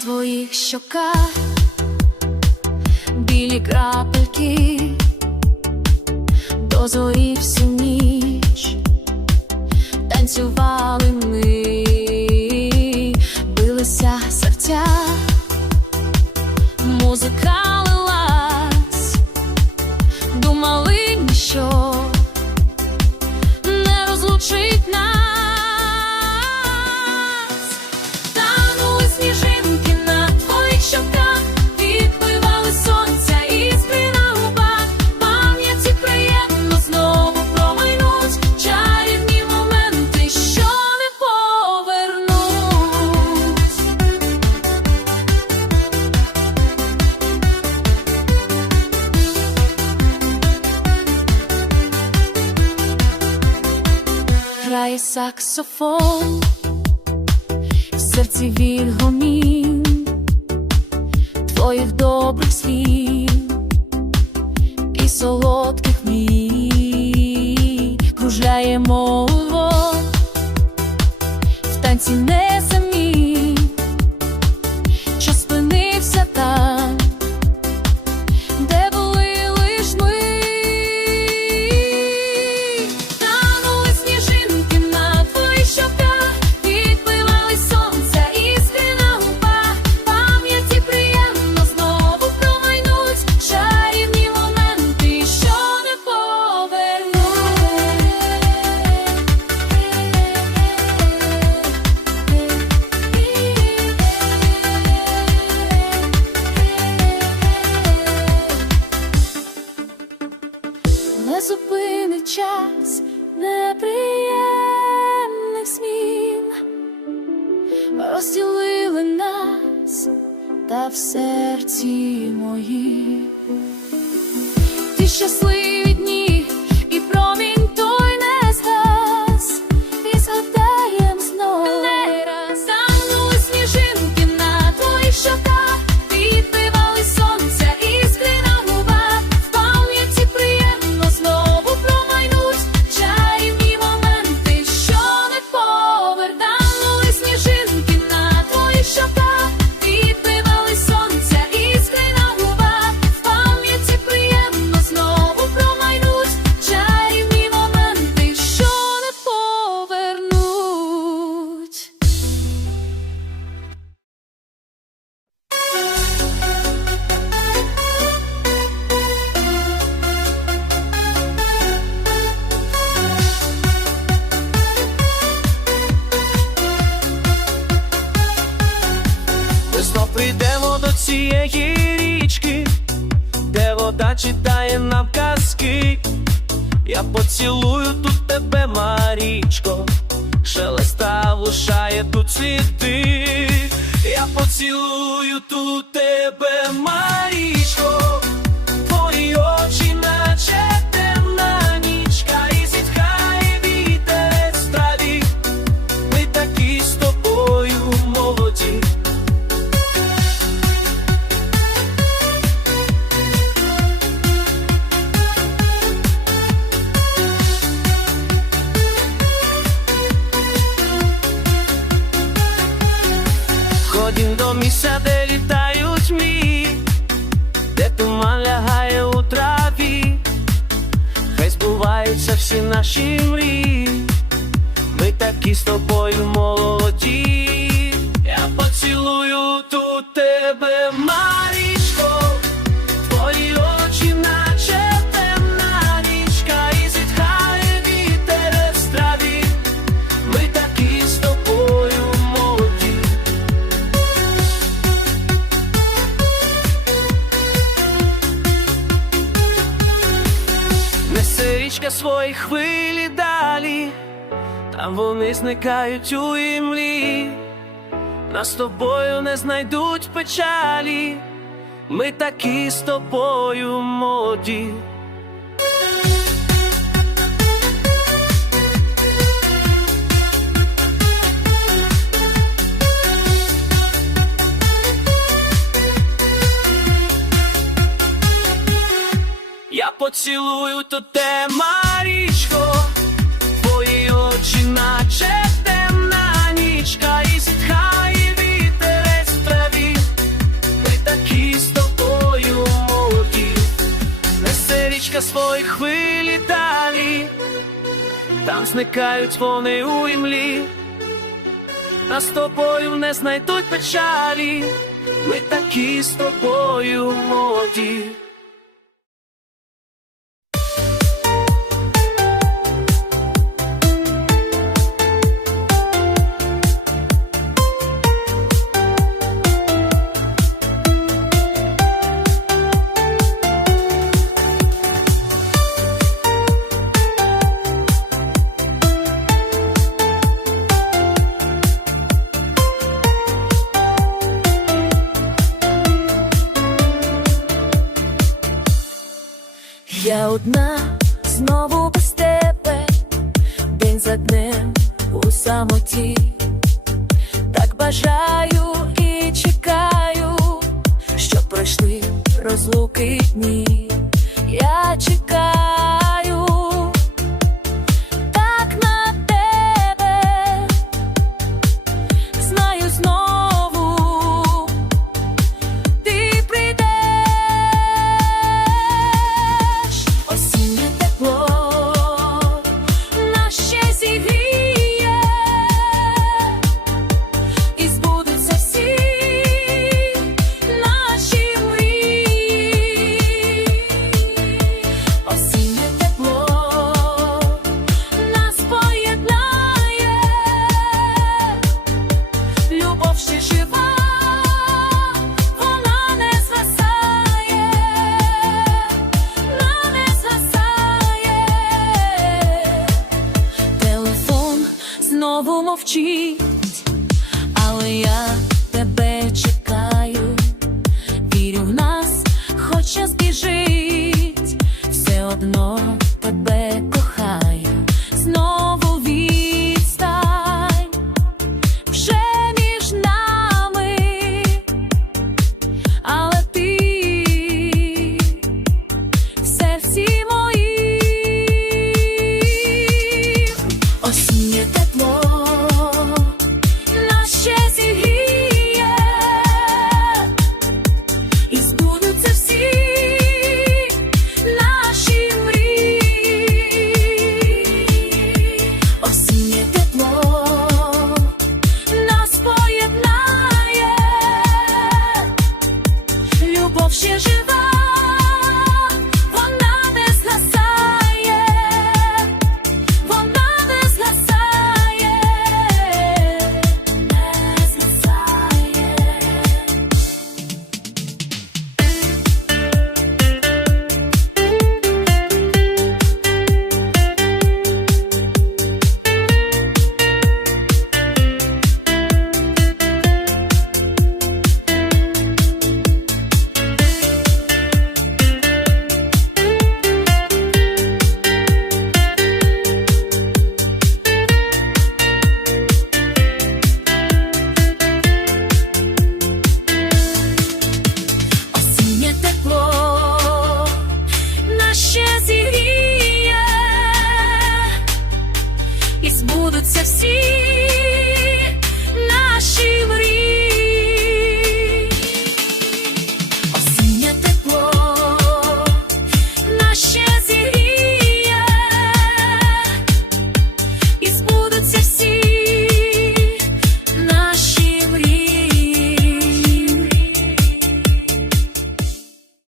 твоїх щоках, білі крапельки, до зорі всю ніч. Танцювали ми, билися серця, музика. грає саксофон, в серці він твоїх добрих слів. І солодких мій кружляє мова в танці не. серці мої, ти щасливий. цієї річки, де вода читає нам казки, я поцілую тут тебе, Марічко, шелеста влушає тут цвіти, я поцілую тут тебе, Марічко. Всі наші мрії, ми такі з тобою молоді. річка свої хвилі далі, там вони зникають у імлі, нас тобою не знайдуть печалі, ми такі з тобою моді. поцілую, то те Марічко, твої очі, наче темна нічка, і зітхає вітерець в траві, ми такі з тобою молоді, несе річка свої хвилі далі, там зникають вони у імлі, а з тобою не знайдуть печалі, ми такі з тобою молоді. Я одна знову без тебе, день за днем у самоті, так бажаю і чекаю, щоб пройшли розлуки дні. Я чекаю.